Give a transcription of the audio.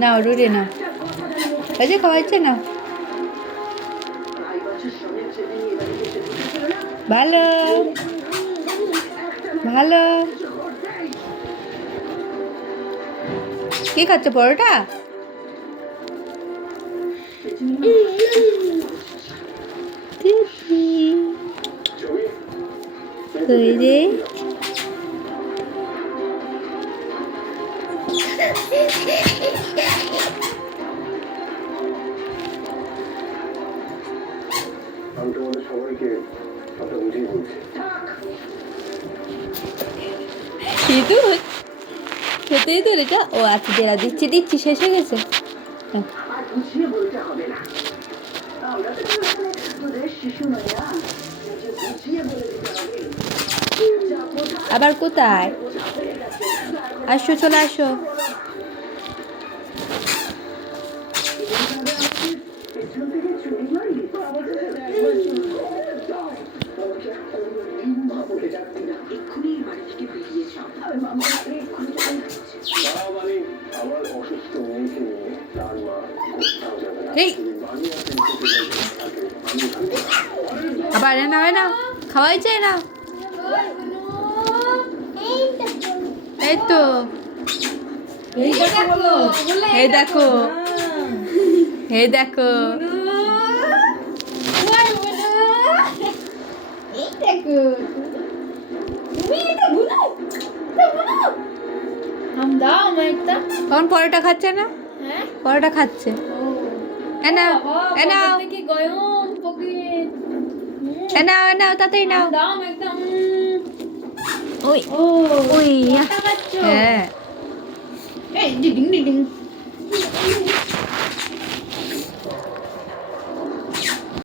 নাও রুড়ে নাও, এই যে খাওয়াইছে নাও। ভালো ভালো। কি খাচ্ছ, পরোটা? কই রে? আমি তোমাদের সবাইকে কথা বুঝিয়ে বলছি। ইঁদুর খেতে ইঁদুর এটা? ও আচ্ছা, দেরা দিচ্ছি দিচ্ছি, শেষ হয়ে গেছে। আর বুঝিয়ে বলতে হবে না, আমরা তো তোদের শিশু নয়া, বুঝিয়ে বলে দিতে হবে। আবার কোথায়? আসো, চলে আসো। পেছন থেকে চুরি মারলি এক্ষুনি বাড়ি থেকে বেরিয়ে যাও। আমার অসুস্থ মেয়েকে নিয়ে তার মা কোথাও যাবে না। এই আবার নাও নাও, খাওয়াই যায় না। এই তো, এই দেখো, এই দেখো। তখন পরোটা খাচ্ছে না? পরোটা খাচ্ছে। এনাও এনাও এনাও এনাও, তাতেই নাও। ওই ওই, হ্যাঁ।